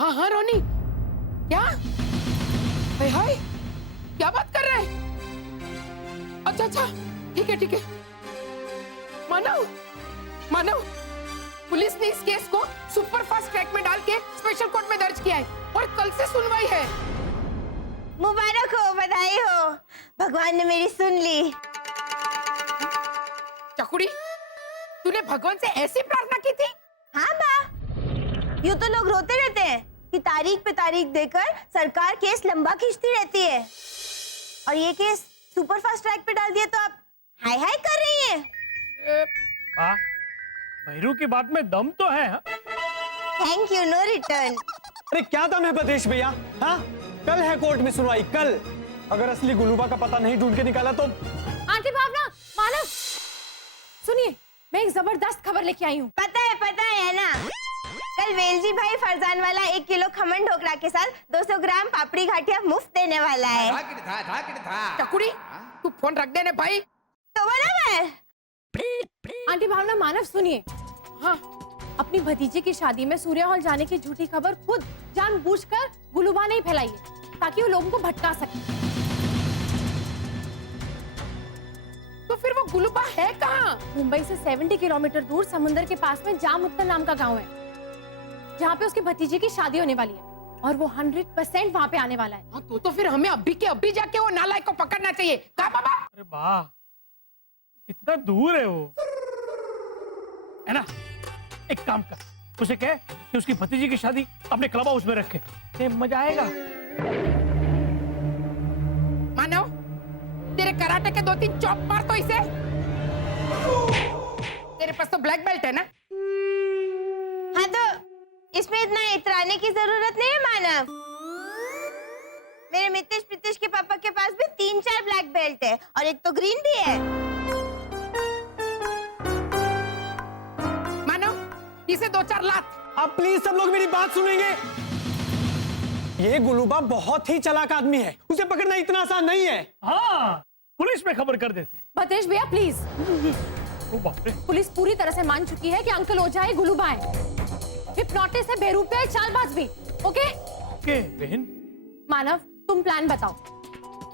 हाँ हाँ रोनी, क्या? हाय हाय, क्या बात कर रहे हैं? अच्छा अच्छा, ठीक है। मानव, पुलिस ने इस केस को सुपर फास्ट ट्रैक में डाल के स्पेशल कोर्ट में दर्ज किया है और कल से सुनवाई है। मुबारक हो, बधाई हो, भगवान ने मेरी सुन ली। चकुड़ी, तूने भगवान से ऐसी प्रार्थना की थी? हाँ बा, यूं तो लोग रोते रहते हैं कि तारीख पे तारीख देकर सरकार केस लंबा खींचती रहती है, और ये केस सुपर फास्ट ट्रैक पे डाल दिया तो आप हाय हाय कर रही हैं। भैरू की बात में दम तो है। Thank you, no return. अरे क्या दम है भद्रेश भैया? हाँ, कल है कोर्ट में सुनवाई, कल। अगर असली गुलूबा का पता नहीं ढूंढ के निकाला तो। आंटी भावना, मानव, सुनिए, मैं एक जबरदस्त खबर लेके आई हूँ। पता है ना, कल वेलजी भाई फरजान वाला 1 किलो खमन ढोकला के साथ 200 ग्राम पापड़ी घाटिया मुफ्त देने वाला है। चकुड़ी, तू फोन रख देने भाई। तो बोला मैं। आंटी भावना, मानव सुनिए, हाँ, अपनी भतीजे की शादी में सूर्या हॉल जाने की झूठी खबर खुद जानबूझकर गुलूबा ने फैलाई है ताकि वो लोगों को भटका सके। तो फिर वो गुलूबा है कहाँ? मुंबई से 70 किलोमीटर दूर समुंदर के पास में जाम उत्तर नाम का गांव है, जहाँ पे उसकी भतीजे की शादी होने वाली है और वो 100% वहाँ पे आने वाला है। हाँ, तो फिर हमें अभी के अभी जाके वो नालायक को पकड़ना चाहिए। कहा बाबा? अरे वाह, कितना दूर है वो, है ना? एक काम कर, उसे कह कि उसकी भतीजी की शादी अपने क्लब हाउस में रखे, मजा आएगा। मानव, तेरे कराटे के 2-3 चॉप मार तो इसे। तेरे पास तो ब्लैक बेल्ट है ना? हाँ, तो इसमें इतना इतराने की जरूरत नहीं है मानव। मेरे मितेश प्रीतिश के पापा के पास भी 3-4 ब्लैक बेल्ट है और एक तो ग्रीन भी है। मानव, इसे 2-4 लात। आप प्लीज सब लोग मेरी बात सुनेंगे। ये गुलूबा बहुत ही चालाक आदमी है, उसे पकड़ना इतना आसान नहीं है। हाँ, पुलिस में खबर कर देते। भद्रेश भैया प्लीज, ओ बाप रे। पुलिस पूरी तरह से मान चुकी है कि अंकल ओझा है, गुलूबा है, हिप्नोटिस्ट है, बेरूपे है, चालबाज भी। ओके बहन, मानव, तुम प्लान बताओ।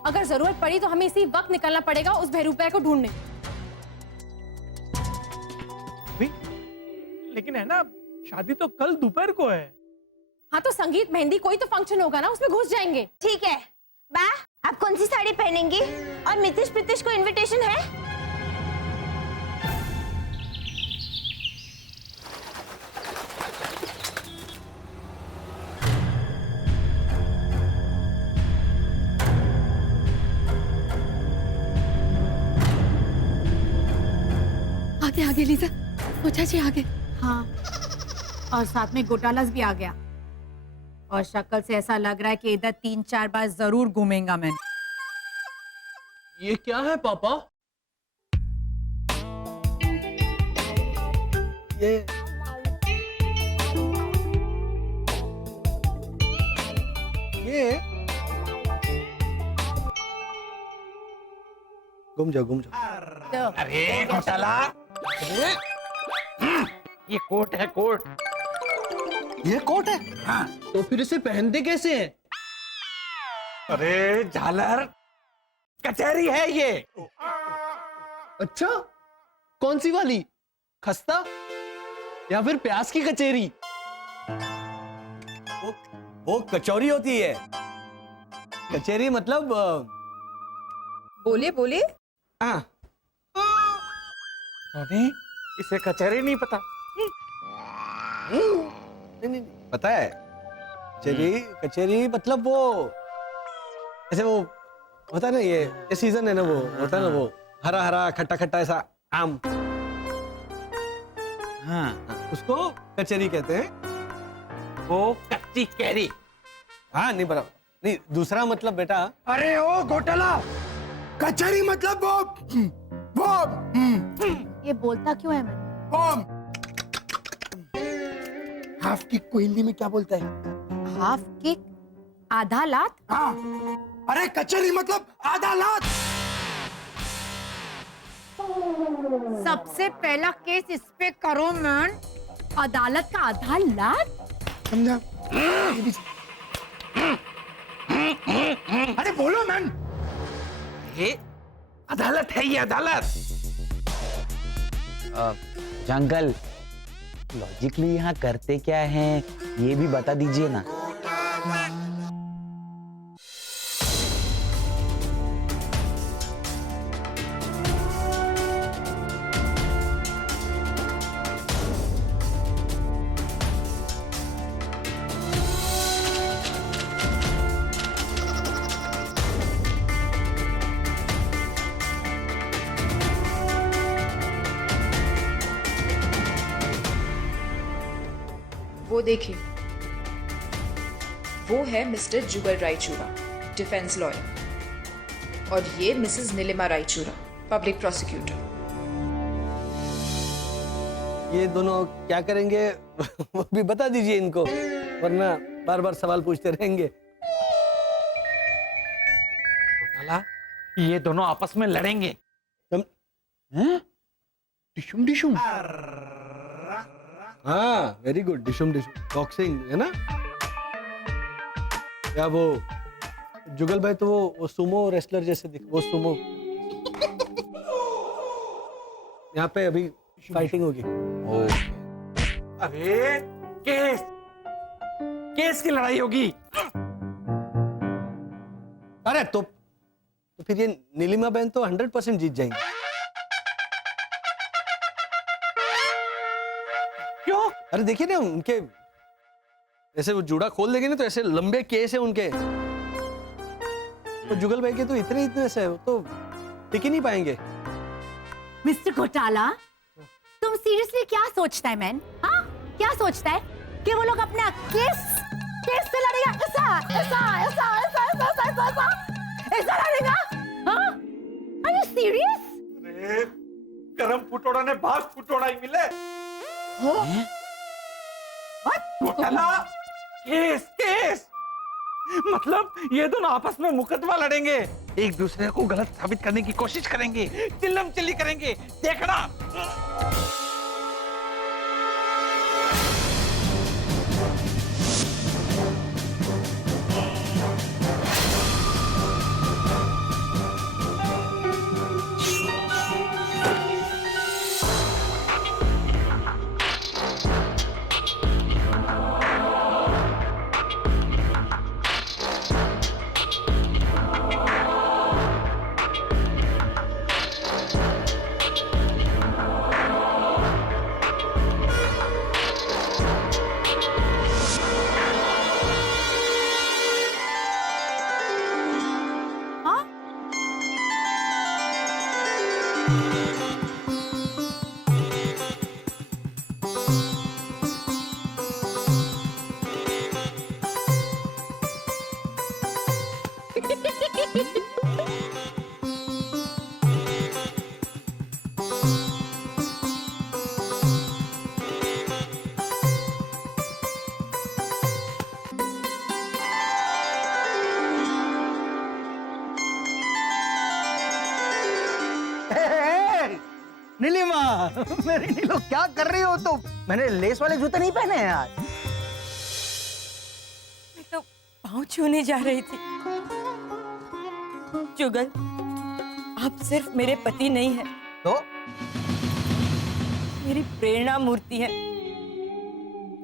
अगर जरूरत पड़ी तो हमें इसी वक्त निकलना पड़ेगा उस बेरूपे को ढूंढने। लेकिन है ना, शादी तो कल दोपहर को है। हाँ, तो संगीत, मेहंदी, कोई तो फंक्शन होगा ना, उसमें घुस जाएंगे। ठीक है बा, आप कौन सी साड़ी पहनेंगी और मितेश प्रीतिश को इनविटेशन है? आगे लीजा, ओझा जी आगे। हाँ, और साथ में गोटालास भी आ गया, और शक्ल से ऐसा लग रहा है कि इधर 3-4 बार जरूर घूमेगा मैं। ये क्या है पापा? ये घूम जाओ। अरे घोटाला, ये कोट है, कोट। ये कोट है? हाँ, तो फिर इसे पहनते कैसे हैं? अरे झालर, कचहरी है ये। अच्छा, कौन सी वाली? खस्ता या फिर प्याज की कचेरी? वो कचौरी होती है। कचेरी मतलब बोले। हाँ। अरे इसे कचहरी नहीं पता। नहीं, पता है। कचेरी मतलब वो ऐसे वो होता है ना, ये सीजन है ना, वो होता है ना, वो हरा हरा खट्टा खट्टा ऐसा आम। हाँ, उसको कचेरी कहते हैं। वो कच्ची कैरी। हाँ, नहीं बराबर नहीं, दूसरा मतलब बेटा। अरे ओ घोटाला, कचहरी मतलब वो ये बोलता क्यों है मैं? हाफ किक को हिंदी में क्या बोलता है? हाफ किक, आधा लात। हाँ, अरे कचहरी मतलब आधा लात। सबसे पहला केस इस पे करो मैन, अदालत का आधा लात। समझा? अरे बोलो मैम। ये अदालत है, ये अदालत। जंगल लॉजिकली यहाँ करते क्या हैं ये भी बता दीजिए ना। वो देखिए, वो है mister Jugal Raichura, defence lawyer, और ये Mrs Neelima Raichura, public prosecutor. ये दोनों क्या करेंगे वो भी बता दीजिए इनको, वरना बार बार सवाल पूछते रहेंगे। घोटाला, ये दोनों आपस में लड़ेंगे। डिशुम डिशुम। हाँ वेरी गुड, डिशुम डिशुम बॉक्सिंग है ना। या वो जुगल भाई तो वो सुमो रेसलर जैसे दिख, वो सुमो। यहाँ पे अभी फाइटिंग होगी। अरे केस केस की लड़ाई होगी। अरे तो फिर ये नीलिमा बहन तो 100% जीत जाएंगी। क्यों? अरे देखिए ना उनके, ऐसे वो जूड़ा खोल देंगे ना तो ऐसे लंबे केस है उनके। तो जुगल भाई के तो इतने से वो तो टिक ही नहीं पाएंगे। मिस्टर घोटाला, तुम सीरियसली क्या सोचता है मैन? हाँ, क्या सोचता है कि वो लोग अपना केस से लड़ेगा? ऐसा लड़ेगा? हाँ? Are you serious? अरे गरम फुटोड़ा ने भाग फुटोड़ा ही मिले। घोटाला, केस मतलब ये दोनों आपस में मुकदमा लड़ेंगे, एक दूसरे को गलत साबित करने की कोशिश करेंगे, चिल्लम चिल्ली करेंगे, देखना। नीलिमा, मेरी नीलो क्या कर रही हो तुम? मैंने लेस वाले जूते नहीं पहने हैं आज। मैं तो पाँव छूने जा रही थी। जुगल, आप सिर्फ मेरे पति नहीं हैं, तो मेरी प्रेरणा मूर्ति है।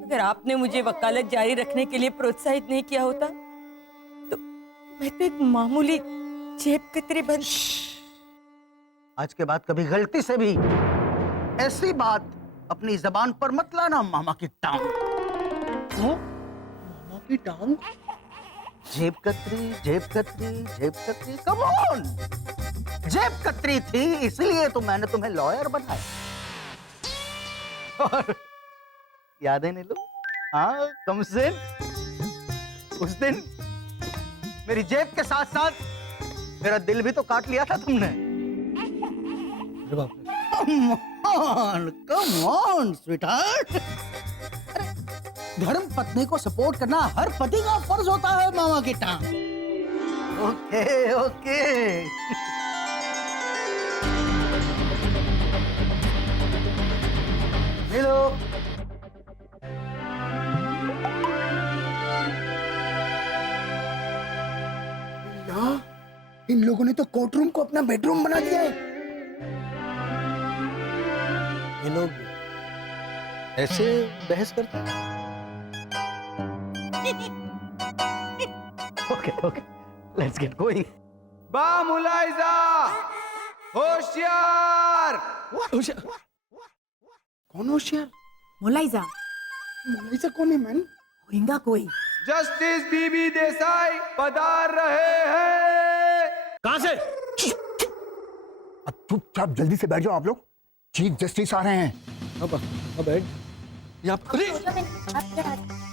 अगर आपने मुझे वकालत जारी रखने के लिए प्रोत्साहित नहीं किया होता तो मैं तो एक मामूली जेब कतरी बन। आज के बाद कभी गलती से भी ऐसी बात अपनी जबान पर मत लाना मामा की टांग। मामा की टांग? जेब कतरी कम ऑन। जेब कतरी थी इसलिए तो मैंने तुम्हें लॉयर बनाया। और याद है नीलू? हाँ, कमसिन उस दिन मेरी जेब के साथ साथ मेरा दिल भी तो काट लिया था तुमने। Come on, sweetheart. अरे धर्म पत्नी को सपोर्ट करना हर पति का फर्ज होता है मामा की टांग। ओके नीलू, इन लोगों ने तो कोर्ट रूम को अपना बेडरूम बना दिया है। ये लोग ऐसे बहस करते हैं? Okay, let's get going. बा मुलाइजा, होशियार। कौन होशियार? मुलाइजा मोनालिसा कौन है मैन? होएगा कोई। जस्टिस बीबी देसाई पधार रहे हैं। कहां से? अब चुपचाप जल्दी से बैठ जाओ आप लोग, चीफ जस्टिस आ रहे हैं। अब बैठ। यहाँ अरे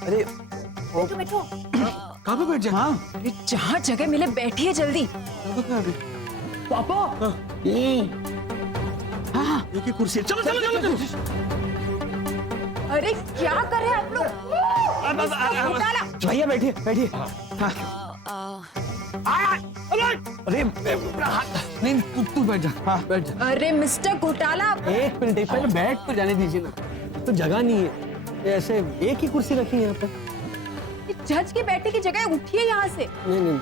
अरे बैठो। कहाँ पे बैठ जा? हाँ अरे जहाँ जगह मिले बैठिए जल्दी। पापा हाँ एक ही कुर्सी है। चलो चलो चलो चलो। अरे क्या कर रहे हैं आप लोग? भैया बैठिए बैठिए। हाँ। अरे नहीं तू बैठ जा। हाँ बैठ जा। अरे मिस्टर घोटाला, एक मिनट पहले बैठ तो जाने दीजिए ना, तो जगह नहीं है, ये ऐसे एक ही कुर्सी रखी है यहाँ पे। जज के बैठने की जगह उठिए यहाँ से। नहीं नहीं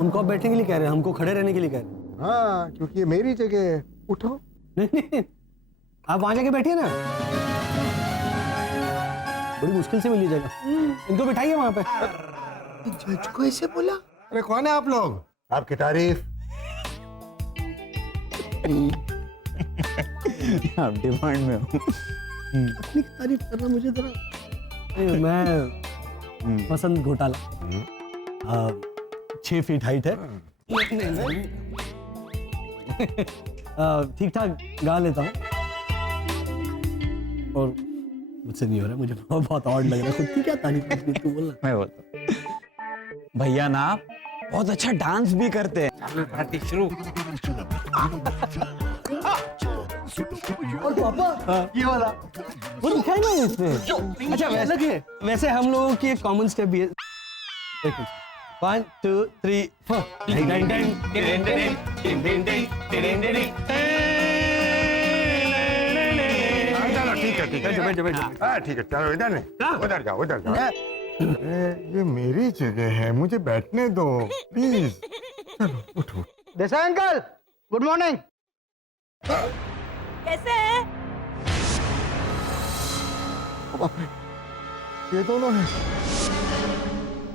उनको आप बैठने के लिए कह रहे हैं, हमको खड़े रहने के लिए कह रहे हैं। हाँ, क्योंकि ये मेरी जगह है, उठो। नहीं नहीं आप वहां जाके बैठिए ना, बड़ी मुश्किल से मिली जगह। इनको बिठाइए वहां पे। जज को ऐसे बोला? अरे कौन है आप लोग? आपकी तारीफ। आप डिमांड में हो। अपनी तारीफ करना मुझे जरा। मैं वसंत घोटाला, 6 फीट हाइट है, ठीक ठाक गा लेता हूँ और मुझसे नहीं हो रहा, मुझे बहुत ऑड लग रहा है। खुद की क्या तारीफ करनी, तू बोलना। मैं बोलता हूँ भैया ना बहुत अच्छा डांस भी करते हैं। चलो पार्टी शुरू। और पापा ये वाला वो लिखा है ना इसमें। अच्छा वैसे हम लोगों की एक कॉमन स्टेप भी है। 1 2 3 4 चलो ठीक है ठीक है, बैठ जाओ। हाँ ठीक है, चलो इधर नहीं, उधर जाओ उधर जाओ। ये मेरी जगह है, मुझे बैठने दो प्लीज। चलो उठो। Desai uncle, good morning. कैसे है? ये दोनों हैं।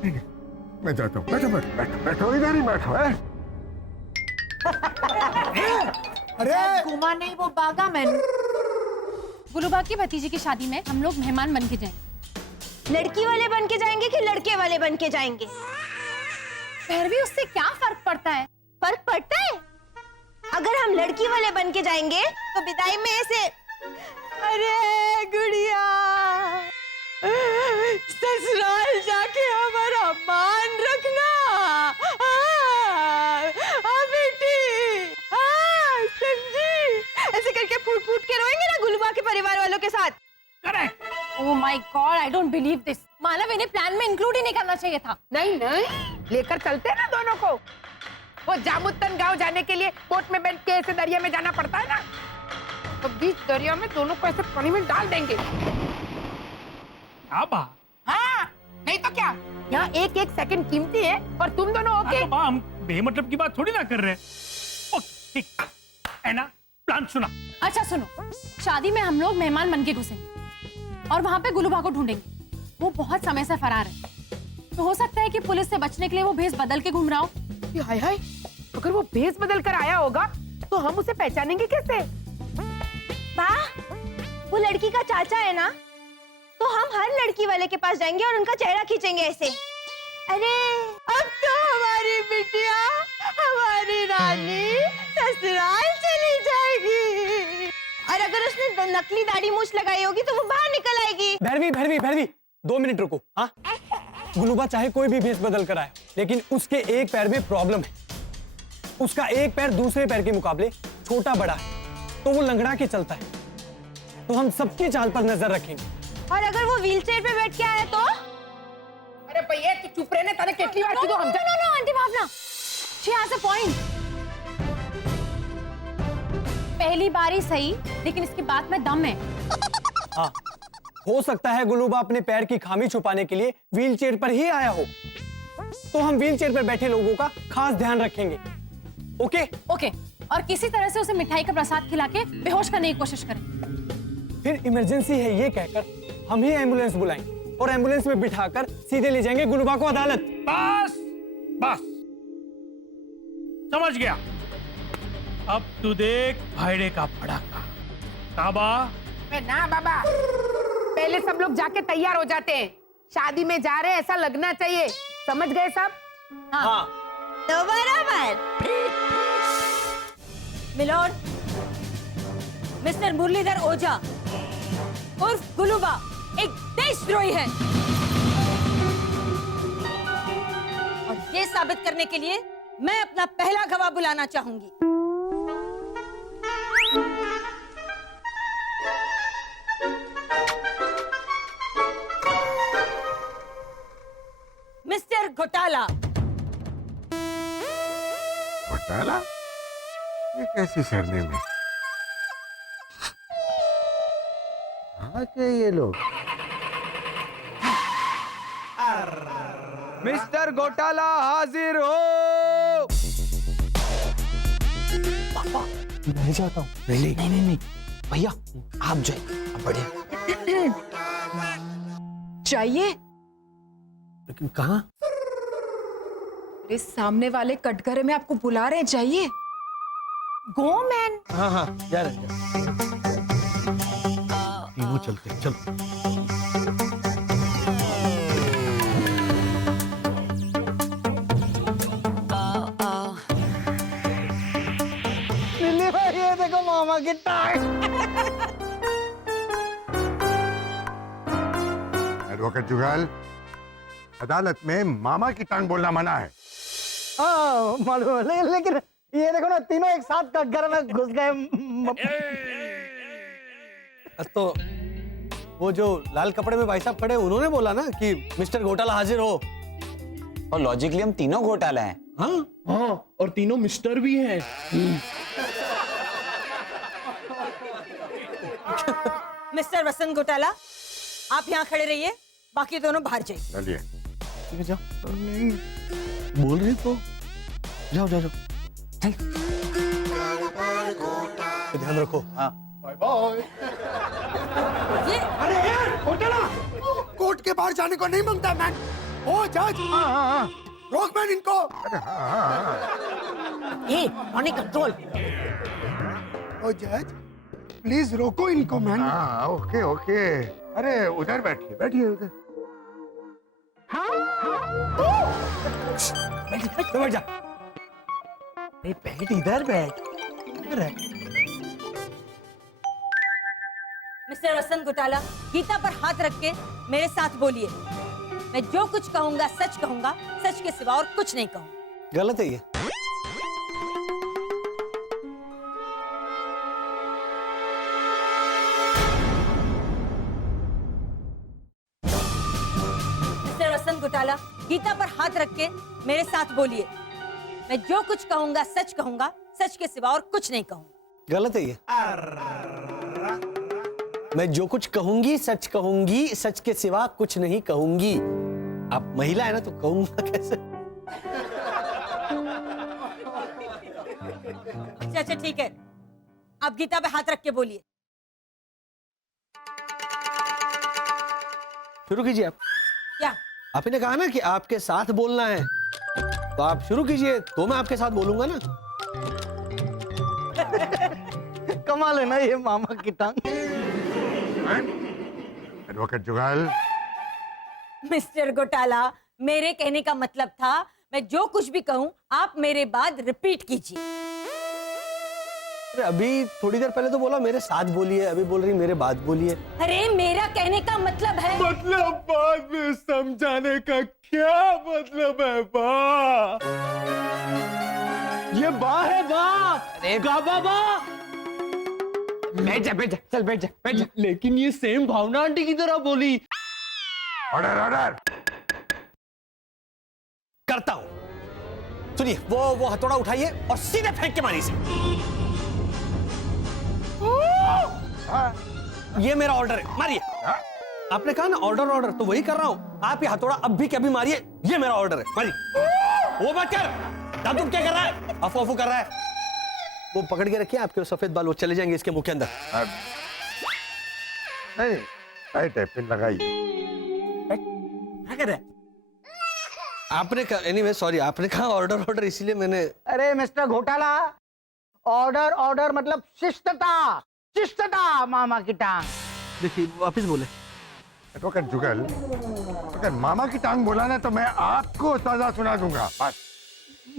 ठीक है, मैं जाता हूँ। बैठो बैठो बैठो बैठो, इधर ही बैठो है। अरे घुमा नहीं, वो बागा मैन। गुलूबा की भतीजी की शादी में हम लोग मेहमान बन के जाएंगे। लड़की वाले बन के जाएंगे कि लड़के वाले बन के जाएंगे? फिर भी उससे क्या फर्क पड़ता है? फर्क पड़ता है। अगर हम लड़की वाले बन के जाएंगे तो विदाई में ऐसे, अरे गुड़िया ससुराल जाके हमारा मान रखना। बेटी समझी? ऐसे करके फूट फूट के रोएंगे ना गुलूबा के परिवार वालों के साथ। Correct. Oh my God, I don't believe this. Manav, इन्हें प्लान में इंक्लूड ही नहीं करना चाहिए था। नहीं नहीं लेकर चलते ना दोनों को। वो जामुतन गांव जाने के लिए बोट में बैठ के ऐसे दरिया में जाना पड़ता है ना, तो बीच दरिया में दोनों को ऐसे पानी में डाल देंगे। क्या बात? हाँ नहीं तो क्या, यहाँ एक एक सेकंड कीमती है और तुम दोनों ओके। तो हम बेमतलब की बात थोड़ी ना कर रहे हैं। ओके ठीक है ना, प्लान सुना। अच्छा सुनो, शादी में हम लोग मेहमान बन के घुसेंगे और वहां पे गुलूबा को ढूंढेंगे। वो बहुत समय से फरार है, तो हो सकता है कि पुलिस से बचने के लिए वो भेष बदल के घूम रहा हो। हाय हाय, अगर वो भेष बदल कर आया होगा तो हम उसे पहचानेंगे कैसे? वो लड़की का चाचा है ना, तो हम हर लड़की वाले के पास जाएंगे और उनका चेहरा खींचेंगे ऐसे। अरे अब तो हमारी बिटिया, हमारी रानी ससुराल चली जाएगी। और अगर उसने नकली दाढ़ी मूछ लगाई होगी तो वो बाहर निकल आएगी। भैरवी 2 मिनट रुको। हाँ, गुलूबा चाहे कोई भी भेष बदल कर आए, लेकिन उसके एक पैर में प्रॉब्लम है। उसका एक पैर दूसरे पैर के मुकाबले छोटा बड़ा है, तो वो लंगड़ा के चलता है। तो हम सबकी चाल पर नजर रखेंगे। और अगर वो व्हीलचेयर पे बैठ के आया तो? अरे भैया तू चुप रहने, तने कितनी बार की तो हम no aunty Bhavna, she has a point. पहली बार ही सही, लेकिन इसकी बात में दम है। हाँ, हो सकता है गुलूबा अपने पैर की खामी छुपाने के लिए व्हीलचेयर पर ही आया हो, तो हम व्हीलचेयर पर बैठे लोगों का खास ध्यान रखेंगे। ओके? ओके, और किसी तरह से उसे मिठाई का प्रसाद खिला के बेहोश करने की कोशिश करें। फिर इमरजेंसी है ये कहकर हम ही एम्बुलेंस बुलाएंगे और एम्बुलेंस में बिठाकर सीधे ले जाएंगे गुलूबा को अदालत। बस बस, समझ गया। अब तू देख भाईड़े का पड़ाका। काबा, ना बाबा, पहले सब लोग जाके तैयार हो जाते हैं। शादी में जा रहे हैं ऐसा लगना चाहिए, समझ गए सब? हाँ। तो बराबर। मिलोड, मिस्टर मुरलीधर ओझा उर्फ गुलूबा एक देशद्रोही है, और ये साबित करने के लिए मैं अपना पहला गवाह बुलाना चाहूंगी। मिस्टर घोटाला। घोटाला? ये कैसी सरनेम है? कहाँ के ये लोग? मिस्टर घोटाला हाजिर हो। मैं जाता हूँ। नहीं भैया, आप जाइए, आप बढ़िया। चाहिए? लेकिन कहाँ? इस सामने वाले कटघरे में आपको बुला रहे हैं, चाहिए? Go man. हाँ हाँ, जा रहे तीनों चलते हैं, चलो। लिली भाई, ये देखो मामा की टांग। एडवोकेट जुगल, अदालत में मामा की टांग बोलना मना है। हाँ मालूम है, लेकिन ये देखो ना, तीनों एक साथ का घर में घुस गए। तो वो जो लाल कपड़े में भाई साहब खड़े, उन्होंने बोला ना कि मिस्टर घोटाला हाजिर हो। और लॉजिकली हम तीनों घोटाला हैं। हाँ हाँ, और तीनों मिस्टर भी हैं। मिस्टर वसंत घोटाला, आप यहाँ खड़े रहिए, बाकी दोनों बाहर जाइए। चलिए। ठीक है, जाओ। नहीं बोल रही तो जाओ जाओ जाओ। चल, ध्यान रखो। हाँ, बाय बाय। ये अरे यार घोटाला, कोर्ट के बाहर जाने को नहीं मांगता मैन। ओ जज, रोक मैन इनको। ए, ऑन कंट्रोल। ओ जज, प्लीज रोको इनको मैन। हाँ, ओके ओके। अरे उधर बैठिए, बैठिए उधर। तो बैठ जा। बैठ इधर बैठ। मिस्टर वसंत घोटाला, गीता पर हाथ रख के मेरे साथ बोलिए। मैं जो कुछ कहूंगा सच कहूंगा, सच के सिवा और कुछ नहीं कहूंगा। गलत है ये। मिस्टर वसंत घोटाला, गीता पर हाथ रख के मेरे साथ बोलिए। मैं जो कुछ कहूंगा सच कहूंगा, सच के सिवा और कुछ नहीं कहूंगा। गलत है ये। मैं जो कुछ कहूंगी सच कहूंगी, सच के सिवा कुछ नहीं कहूंगी। आप महिला है ना, तो कहूंगा कैसे? अच्छा ठीक है, आप गीता पे हाथ रख के बोलिए। शुरू कीजिए आप। क्या? आप ने कहा ना कि आपके साथ बोलना है, तो आप शुरू कीजिए, तो मैं आपके साथ बोलूंगा ना। कमाल है ना ये मामा की टांग। एडवोकेट जुगल, मिस्टर घोटाला, मेरे कहने का मतलब था, मैं जो कुछ भी कहूं आप मेरे बाद रिपीट कीजिए। अरे अभी थोड़ी देर पहले तो बोला मेरे साथ बोलिए, अभी बोल रही मेरे बाद बोलिए। अरे मेरा कहने का मतलब है, मतलब बाद में समझाने का क्या मतलब है बा? ये बा है बा। अरे गाबा बा। बैठ जा, चल बैठ जा। लेकिन ये सेम भावना आंटी की तरह बोली। Order order. करता हूं। सुनिए, वो हथौड़ा उठाइए और सीधे फेंक के मारिए इसे। ये मेरा ऑर्डर है, मारिए। आपने कहा ना ऑर्डर ऑर्डर, तो वही कर रहा हूँ। आप ये हथौड़ा अब भी कभी मारिए, ये मेरा ऑर्डर है, मारिए। वो मत कर, दादू क्या कर रहा है? अफू कर रहा है। वो पकड़ के रखिए, आपके सफेद बाल वो चले जाएंगे इसके मुंह के अंदर। नहीं, टाइट है, पिन लगाइए। क्या कर रहे हैं? आपने कहा, एनीवे सॉरी, आपने कहा ऑर्डर ऑर्डर, इसीलिए मैंने। अरे मिस्टर घोटाला, ऑर्डर ऑर्डर मतलब शिष्टता, शिष्टता मामा की टांग। देखिए वापिस बोले। तो कर जुगल, अगर मामा की टांग बोला ना तो मैं आपको सजा सुना दूंगा। बस।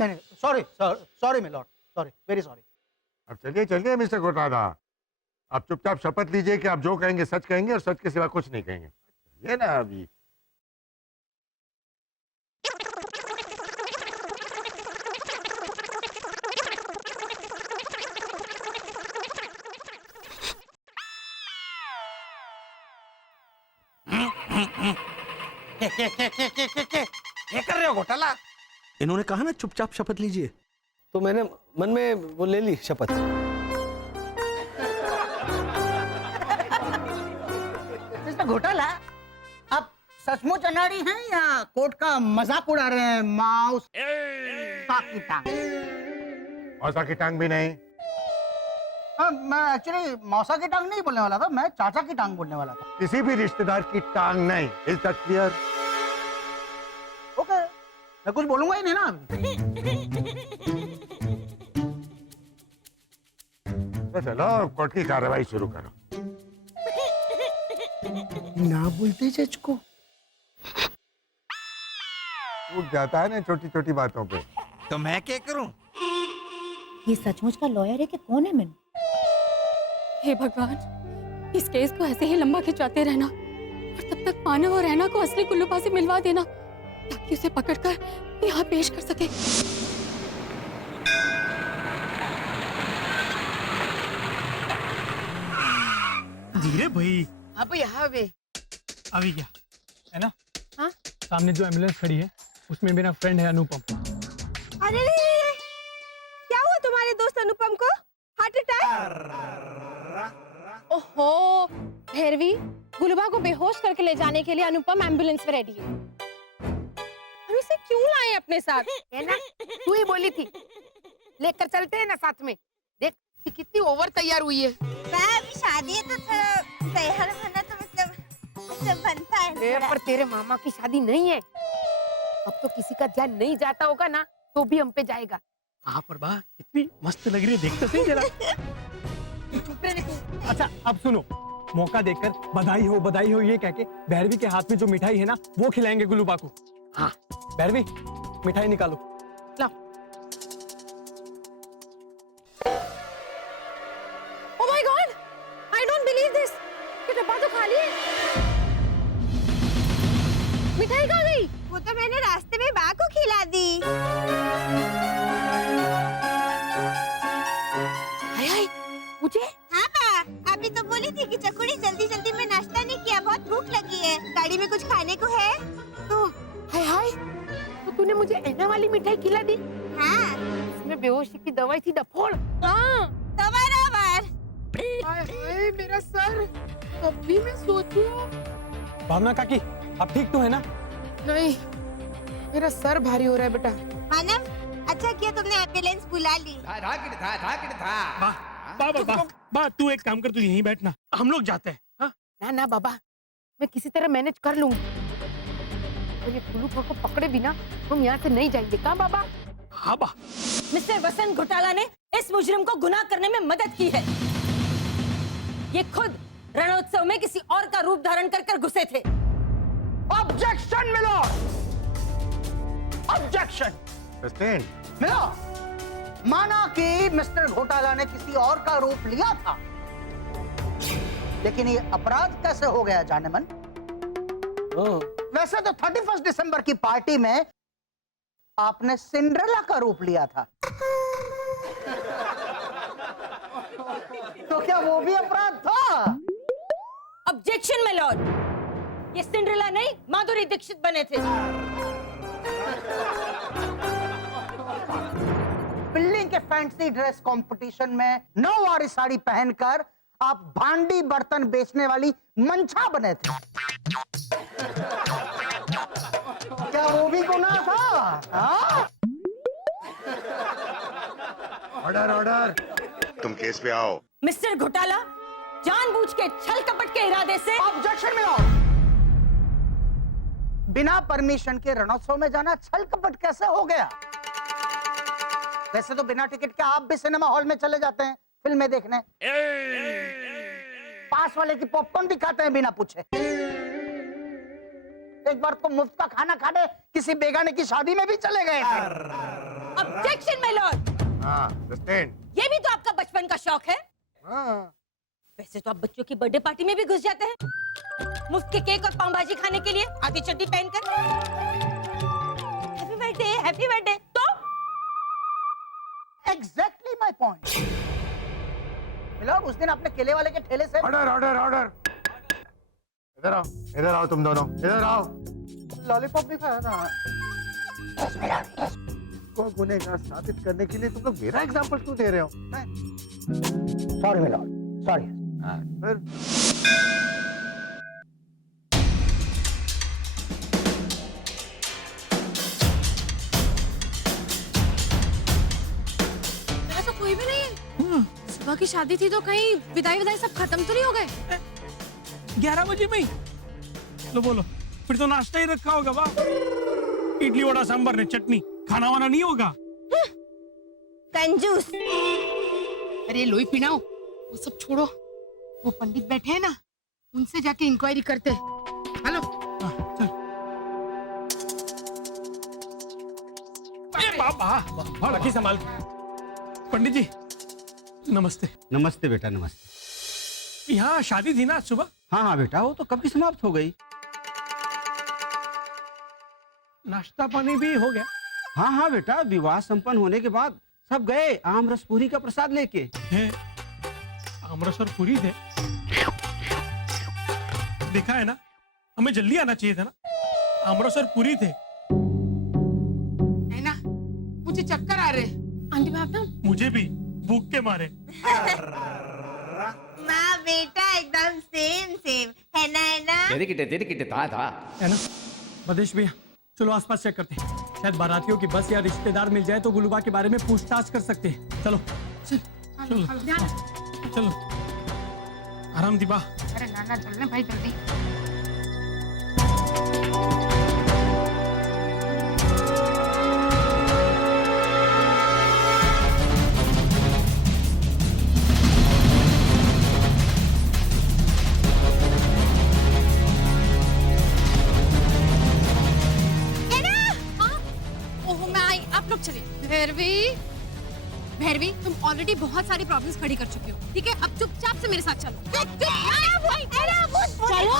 नहीं sorry sorry milord, sorry, very sorry. अब चलिए चलिए मिस्टर घोटाला, आप चुपचाप शपथ लीजिए कि आप जो कहेंगे सच कहेंगे और सच के सिवा कुछ नहीं कहेंगे। ये ना अभी क्या कर रहे हो घोटाला? इन्होंने कहा ना चुपचाप शपथ लीजिए, तो मैंने मन में वो ले ली शपथ। मिस्टर घोटाला, आप सचमुच अनाड़ी हैं या कोर्ट का मजाक उड़ा रहे हैं? माउस की टांग। मौसा की टांग भी नहीं। मैं एक्चुअली मौसा की टांग नहीं बोलने वाला था, मैं चाचा की टांग बोलने वाला था। किसी भी रिश्तेदार की टांग नहीं। Is that clear? ओके, मैं कुछ बोलूंगा ही नहीं ना अभी। तो चलो कोर्ट की कार्रवाई शुरू करो। ना बोलते जज को। उठ जाता है ना छोटी छोटी बातों पे। तो मैं क्या करूं? ये सचमुच का लॉयर है कि कौन है? मैंने हे भगवान, इस केस को ऐसे ही लंबा खिंचाते रहना और तब तक मानव और रैना को असली गुल्लूबा से मिलवा देना ताकि उसे पकड़कर यहाँ पेश कर सके। धीरे भाई। अब यहाँ वे अभी क्या है ना? हाँ? सामने जो एम्बुलेंस खड़ी है उसमें मेरा फ्रेंड है अनुपम। अरे क्या हुआ तुम्हारे दोस्त अनुपम को? Heart attack? ओहो भैरवी, गुलूबा को बेहोश करके ले जाने के लिए अनुपम एम्बुलेंस में रेडी है। हम इसे क्यों लाए अपने साथ? है ना, तू ही बोली थी लेकर चलते हैं ना साथ में। देख कितनी ओवर तैयार हुई है। अभी शादी है तो थोड़ा तैयार होना तो मतलब बनता है। पर तेरे मामा की शादी नहीं है। अब तो किसी का ध्यान नहीं जाता होगा ना तो भी हम पे जाएगा। हाँ प्रभा, कितनी मस्त लग रही है, देखते सही जरा। अच्छा अब सुनो, मौका देखकर बधाई हो ये कह के भैरवी के हाथ में जो मिठाई है ना वो खिलाएंगे गुलूबा को। हाँ भैरवी, मिठाई निकालो। लाओ। ओह my God, I don't believe this. ये डब्बा तो खाली है। मिठाई कहाँ गई? वो तो मैंने रास्ते में बा को खिला दी। मुझे? हाँ बा, अभी तो बोली थी कि चकुड़ी जल्दी जल्दी में नाश्ता नहीं किया, बहुत भूख लगी है, गाड़ी में कुछ खाने को है? तो हाय हाय, तो तूने मुझे ऐना वाली मिठाई खिला दी? हाँ। इसमें बेहोशी की दवाई थी डफोड़। हाँ, बराबर। हाय हाय मेरा सर, अभी मैं सोचूं। भावना काकी, आप ठीक तो है ना? नहीं, मेरा सर भारी हो रहा है बेटा। मानव, अच्छा किया तुमने एम्बुलेंस बुला ली। बा तू एक काम कर, तू यहीं बैठना, हम लोग जाते हैं। हाँ? ना ना बाबा, मैं किसी तरह मैनेज कर लूंगी। तो ये गुलूबा को पकड़े बिना हम यहाँ से नहीं जाएंगे। कहाँ बाबा? हाँ बा। मिस्टर वसंत घोटाला ने इस मुजरिम को गुनाह करने में मदद की है। ये खुद रणोत्सव में किसी और का रूप धारण कर घुसे थे। Objection milord, objection. मिलो, माना कि मिस्टर घोटाला ने किसी और का रूप लिया था, लेकिन ये अपराध कैसे हो गया जाने मन? वैसे तो 31 दिसंबर की पार्टी में आपने सिंड्रेला का रूप लिया था, तो क्या वो भी अपराध था? ऑब्जेक्शन माय लॉर्ड, ये सिंड्रेला नहीं माधुरी दीक्षित बने थे। बिल्डिंग के फैंसी ड्रेस कंपटीशन में 9 वारी साड़ी पहनकर आप भांडी बर्तन बेचने वाली मंचा बने थे। क्या वो भी गुनाह था? हाँ? ऑर्डर ऑर्डर, तुम केस पे आओ। मिस्टर घोटाला, जानबूझ के छल कपट के इरादे से। ऑब्जेक्शन में आओ। बिना परमिशन के रणोत्सव में जाना छल कपट कैसे हो गया? वैसे तो बिना टिकट के आप भी सिनेमा हॉल में चले जाते हैं फिल्में देखने, पास वाले की पॉपकॉर्न भी खाते हैं बिना पूछे। एक बार तो मुफ्त का खाना खाने किसी बेगाने की शादी में भी चले गए थे। Objection my Lord. हाँ, ये भी तो आपका बचपन का शौक है। हाँ। वैसे तो आप बच्चों की बर्थडे पार्टी में भी घुस जाते हैं, मुफ्त के केक और पाव भाजी खाने के लिए आधी चड्डी पहनकर। Happy birthday, happy birthday. तो एग्जैक्टली माय पॉइंट। मिलॉर्ड, उस दिन आपने केले वाले के ठेले से ऑर्डर ऑर्डर ऑर्डर, इधर आओ तुम दोनों, इधर आओ। लॉलीपॉप भी खाया था। को गुनहगार साबित करने के लिए तुम लोग मेरा एग्जांपल क्यों दे रहे हो? Sorry milord, sorry. फिर ऐसा कोई भी नहीं है। सुबह की शादी थी तो कहीं विदाई सब खत्म तो नहीं हो गए? 11 बजे में ही? लो बोलो, फिर तो नाश्ता ही रखा होगा। वाह, इडली वड़ा सांभर ने चटनी, खाना वाना नहीं होगा। कंजूस। अरे लोई पिनाओ, वो सब छोड़ो। वो पंडित बैठे हैं ना, उनसे जाके इंक्वायरी करते हैं। हेलो। बाबा रखी संभाल। पंडित जी नमस्ते। नमस्ते बेटा, नमस्ते। यहाँ शादी थी ना आज सुबह? हाँ हाँ बेटा, वो तो कब की समाप्त हो गई। नाश्ता पानी भी हो गया? हाँ हाँ बेटा, विवाह संपन्न होने के बाद सब गए आम रस पूरी का प्रसाद लेके। आमरस और पूरी थे? देखा है ना, हमें जल्दी आना चाहिए था ना। आमरस और पूरी थे। है ना, मुझे चक्कर आ रहे। आंटी बाप ना, मुझे भी भूख के मारे। माँ बेटा एकदम सेम सेम है ना, है ना? तेरे किटे था है ना? बदेश भैया, चलो आसपास चेक करते हैं। शायद बारातियों की बस या रिश्तेदार मिल जाए तो गुलूबा के बारे में पूछताछ कर सकते हैं। चलो चलो चलो, आराम दीपा। अरे नाना चलने भाई जल्दी। आप लोग चलिए। भैरवी, तुम ऑलरेडी बहुत सारी प्रॉब्लम्स खड़ी कर चुकी हो, ठीक है? अब चुपचाप से मेरे साथ चलो। चलो।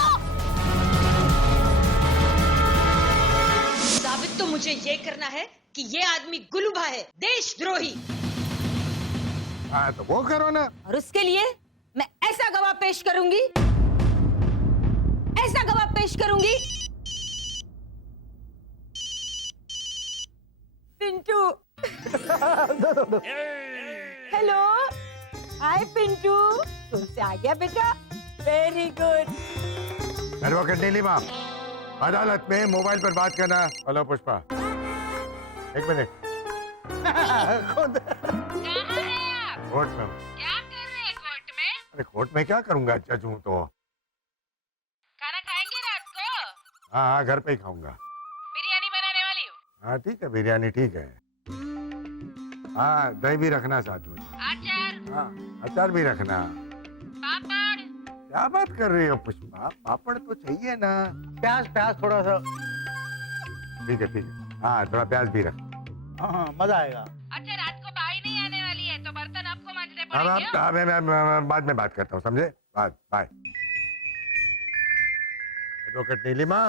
साबित तो मुझे ये करना है कि ये आदमी गुलूबा है, देशद्रोही। हाँ तो वो करो ना। और उसके लिए मैं ऐसा गवाह पेश करूंगी, ऐसा गवाह पेश करूंगी। पिंटू। हेलो, हाय पिंटू, तुमसे आ गया बेटा? Very good. एडवोकेट नीलिमा, अदालत में मोबाइल पर बात करना। हेलो पुष्पा, एक मिनट। खुद कोर्ट में। क्या कर रहे हैं कोर्ट में? अरे कोर्ट में क्या करूंगा, जज हूँ तो। खाना खाएंगे रात को? हाँ हाँ, घर पे ही खाऊंगा। बिरयानी बनाने वाली हूँ। हाँ ठीक है, बिरयानी ठीक है। हाँ, दही भी रखना साथ में। अचार? हाँ, अचार भी रखना। पापड़? क्या बात कर रही हो पुष्पा, पापड़ तो चाहिए ना। प्याज प्याज थोड़ा सा। ठीक है ठीक है, हाँ थोड़ा प्याज भी रख। हाँ मजा आएगा। अच्छा, रात को बाई नहीं आने वाली है तो बर्तन आपको मांजने अब मैं बाद में बात करता हूँ, समझे? बाय। एडवोकेट नीलिमा,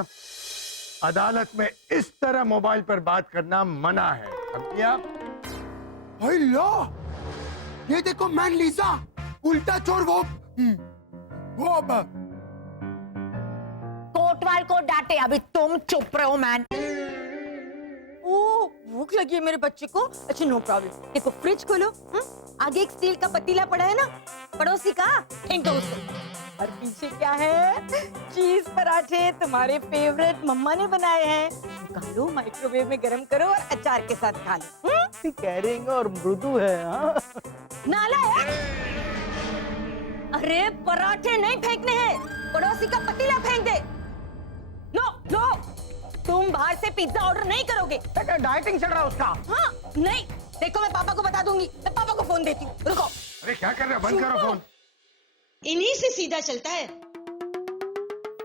अदालत में इस तरह मोबाइल पर बात करना मना है, समझिए आप? लो, ये देखो मैन लीसा, उल्टा चोर वो कोटवाल को डांटे, अभी तुम चुप रहो मैन। ओ भूख लगी है मेरे बच्चे को। अच्छा नो प्रॉब्लम, देखो फ्रिज खोलो, आगे एक स्टील का पतीला पड़ा है ना, पड़ोसी का, फेंक दो उसको। और पीछे क्या है? चीज पराठे तुम्हारे फेवरेट मम्मा ने बनाए हैं, निकालो माइक्रोवेव में गरम करो और अचार के साथ खा लो। कैरिंग और मृदु है। हाँ नाला है? अरे पराठे नहीं फेंकने हैं, पड़ोसी का पतीला फेंक दे। लो लो, तुम बाहर से पिज्जा ऑर्डर नहीं करोगे। डाइटिंग चल रहा है उसका। हाँ नहीं, देखो मैं पापा को बता दूंगी, मैं पापा को फोन देती हूँ, रुको। अरे क्या कर रहे हो? बंद करो फोन। इन्हीं से सीधा चलता है।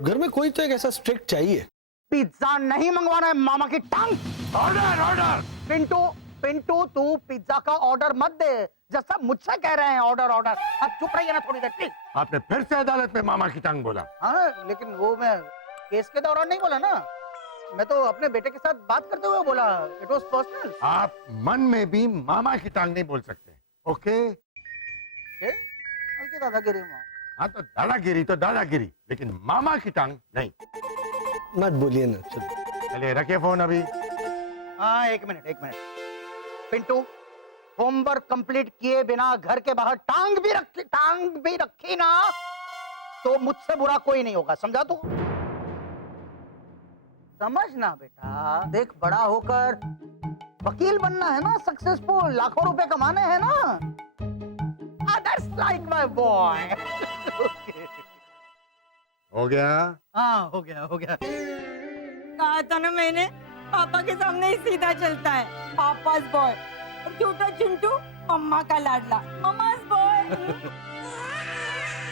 घर में कोई तो एक ऐसा स्ट्रिक्ट चाहिए। पिज्जा नहीं मंगवाना है, मामा की टांग। Order order. पिंटू पिंटू तू पिज्जा का ऑर्डर मत दे, जब सब मुझसे कह रहे हैं ऑर्डर ऑर्डर। अब चुप रहिए ना थोड़ी देर प्लीज। आपने फिर से अदालत में मामा की टांग बोला। हाँ लेकिन वो मैं केस के दौरान नहीं बोला ना, मैं तो अपने बेटे के साथ बात करते हुए बोला। It was personal. आप मन में भी मामा की टांग नहीं बोल सकते। ओके हल्की दादागिरी में। हाँ तो दादागिरी तो दादागिरी, लेकिन मामा की टांग नहीं। मत बोलिए ना, चलो। चलिए रखिए फोन अभी। हाँ एक मिनट। पिंटू होमवर्क कंप्लीट किए बिना घर के बाहर टांग भी रखी ना तो मुझसे बुरा कोई नहीं होगा, समझा तू? समझना बेटा, देख बड़ा होकर वकील बनना है ना, सक्सेसफुल, लाखों रुपए कमाने हैं ना। That's like my boy. हो गया? हाँ हो गया। कहा था ना मैंने, पापा के सामने ही सीधा चलता है, पापा's बॉय। और छोटा चिंटू मम्मा का लाडला, मम्मा's बॉय।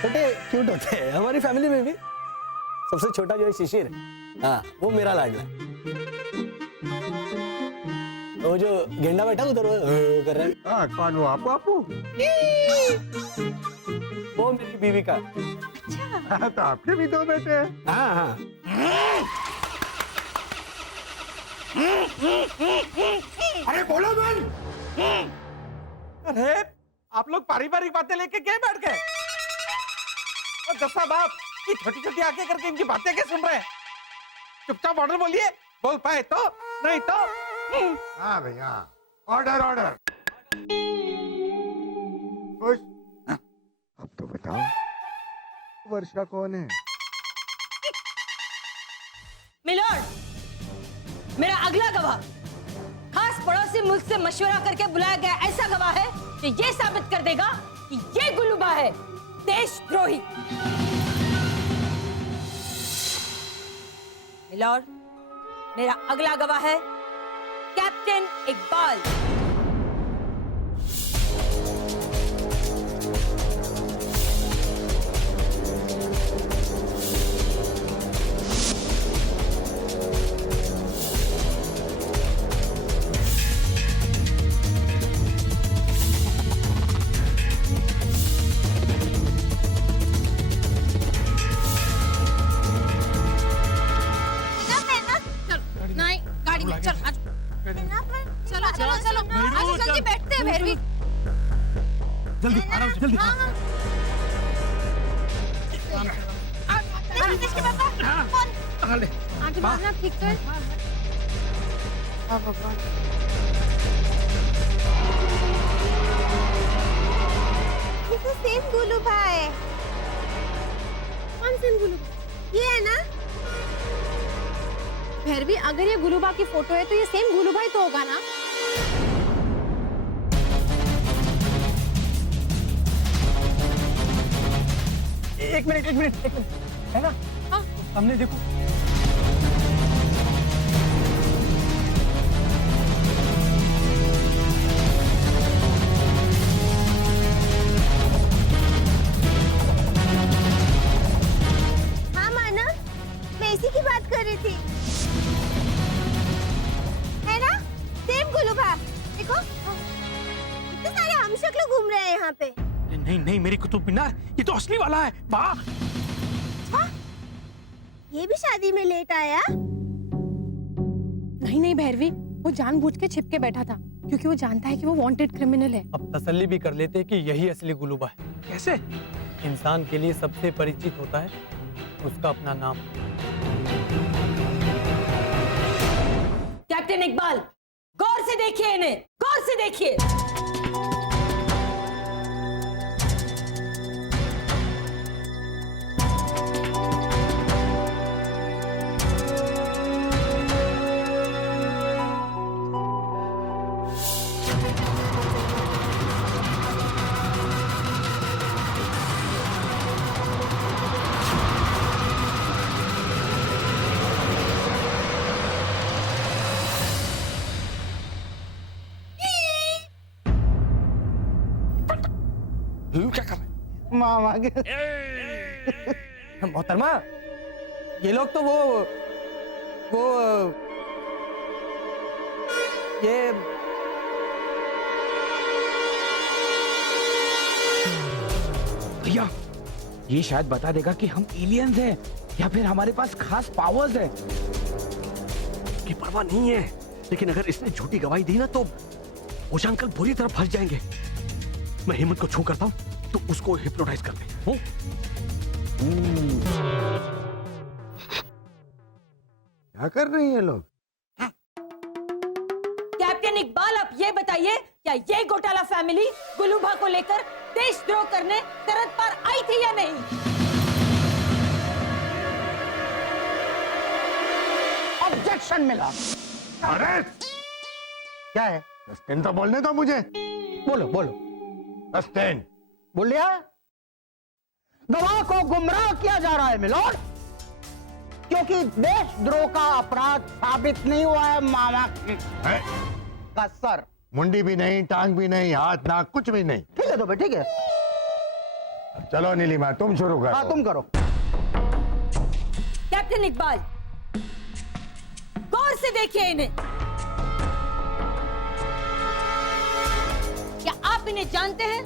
छोटे क्यूट होते हैं, हमारी फैमिली में भी सबसे छोटा जो है शिशिर, हाँ वो मेरा लाडला। वो जो गेंडा बैठा उधर वो कर रहा है। हाँ कौन वो? आपू वो मेरी बीवी का। हाँ तो आपके भी दो बेटे हैं। हाँ। अरे बोलो मन। अरे आप लोग पारिवारिक बातें लेके क्या बैठ गए? और दस्ता बाप ये छोटी छोटी आंखें करके इनकी बातें क्या सुन रहे हैं? चुपचाप ऑर्डर बोलिए, बोल पाए तो, नहीं तो। हाँ भैया, ऑर्डर। खुश? अब तो बताओ वर्षा कौन है? मिलोड, मेरा अगला गवाह खास पड़ोसी मुल्क से मशवरा करके बुलाया गया ऐसा गवाह है कि ये साबित कर देगा कि ये गुलूबा है देशद्रोही। मिलोड, मेरा अगला गवाह है कैप्टन इकबाल। जल्दी बैठते हैं भैरवी। जल्दी आराम से, जल्दी। आंटी मारना ठीक कर। भगवान, ये तो सेम गुलूबा है। कौन सेम गुलूबा? ये है ना? भैरवी, अगर ये गुलूबा की फोटो है तो ये सेम गुलूबा ही तो होगा ना? एक मिनट है ना? हाँ। हमने देखो हाँ माना, मैं इसी की बात कर रही थी। है ना? सेम गुलूबा। देखो, इतने सारे हमशक्ल घूम रहे हैं यहाँ पे। नहीं मेरी कुतुब मीनार, ये तो असली वाला है। वाह, ये भी शादी में लेट आया? नहीं भैरवी, वो जानबूझ के छिप के बैठा था क्योंकि वो जानता है कि वो वांटेड क्रिमिनल है। अब तसल्ली भी कर लेते कि यही असली गुलूबा है। कैसे? इंसान के लिए सबसे परिचित होता है उसका अपना नाम। कैप्टन इकबाल, देखिए इन्हें, गौर से देखिए। क्या कर रहे? मामा के मोहतरमा, ये लोग तो वो ये भैया, ये शायद बता देगा कि हम एलियंस हैं या फिर हमारे पास खास पावर्स है। की परवाह नहीं है, लेकिन अगर इसने झूठी गवाही दी ना तो ओझा अंकल बुरी तरह फंस जाएंगे। मैं हेमंत को छू करता हूं तो उसको हिप्नोटाइज कर दे। हो? क्या कर रहे हैं ये लोग? कैप्टन इकबाल, आप ये बताइए, क्या ये घोटाला फैमिली गुलूभा को लेकर देशद्रोह करने सरहद पार आई थी या नहीं? ऑब्जेक्शन मिला। अरे क्या है? सस्टेन तो बोलने दो मुझे। बोलो बोलो। सस्टेन बोल लिया। गवाह को गुमराह किया जा रहा है मिलोड, क्योंकि देशद्रोह का अपराध साबित नहीं हुआ है मामा का सर। मुंडी भी नहीं, टांग भी नहीं, हाथ नाक कुछ भी नहीं। ठीक है तो भाई, ठीक है। चलो नीलिमा, तुम शुरू करो। हाँ तुम करो। कैप्टन इकबाल, गौर से देखिए इन्हें। क्या आप इन्हें जानते हैं?